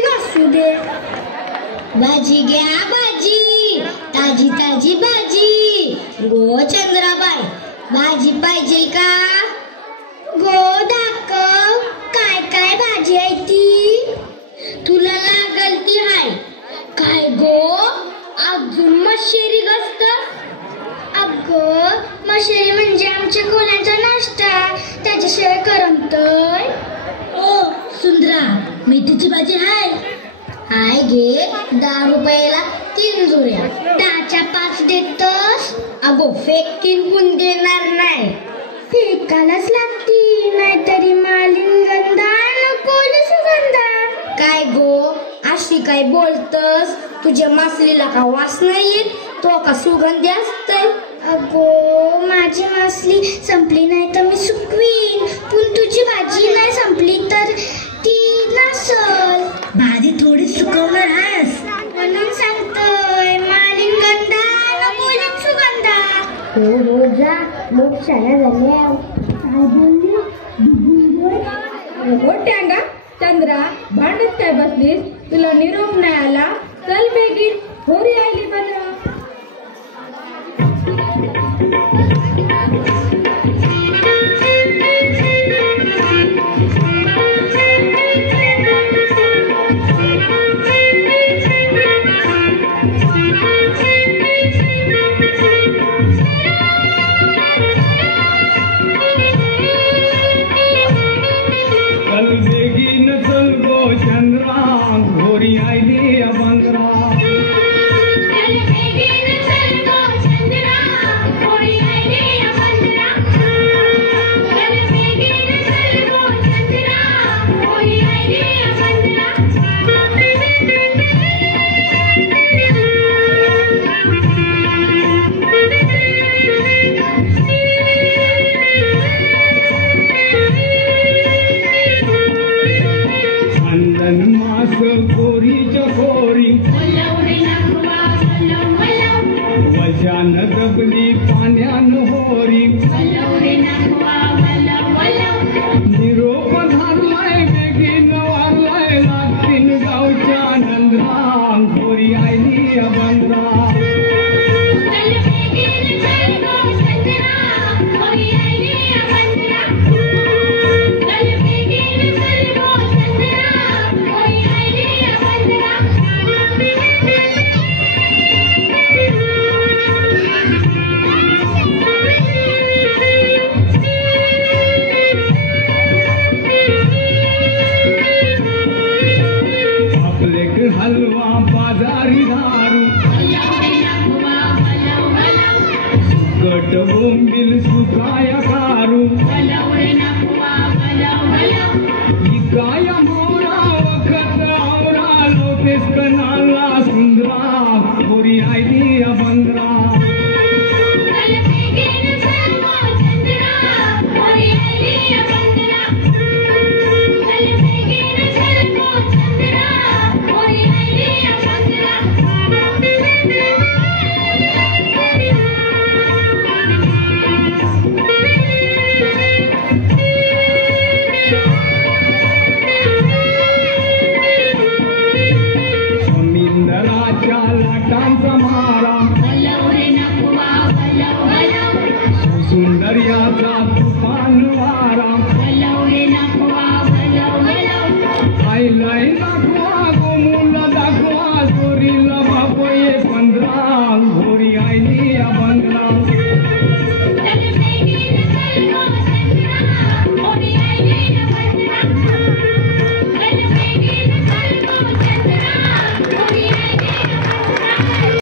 घासू दे. भाजी घ्या भाजी, ताजी ताजी भाजी. गो चंद्राबाई, भाजी पाहिजे का? गो दाखव, काय काय भाजी आहे ती? तुला लागल ती हाय. काय गो, अजून मशेरी गस्त? अगं, मशेरी म्हणजे आमच्या कोल्यांचा नाश्ता, त्याच्याशिवाय करमतय? ओ सुंदरा, मेथीची भाजी हाय? हाय घे, 10 रुपयाला 3 जुऱ्या. 10च्या 5 देतस? अगो फेकीहून देणार नाही. फेकायलाच लागती, नाहीतरी मालिंगंधा नको सुगंधा. काय गो, अशी काय बोलतस? तुझ्या मासलीला का वास नाही येत? तो का सुगंधी असतय? अगो, माझी मासली संपली नाही तर मी सुकवीन, पण तुझी भाजी नाही संपली तर ती नसल. भाजी थोडी सुकवणार आहेस म्हणून सांगतोय, मालिंगंधा नको सुगंधा. हो जा, लोक शाळा झाल्या. काय बोलली? हो ट्यांगा, चंद्रा भांडत काय बसलीस? तुला निरोप नाही आला? चल बेगीन, होरी आली बरं. सुंदर्याचा तुफान वारा, आईलाय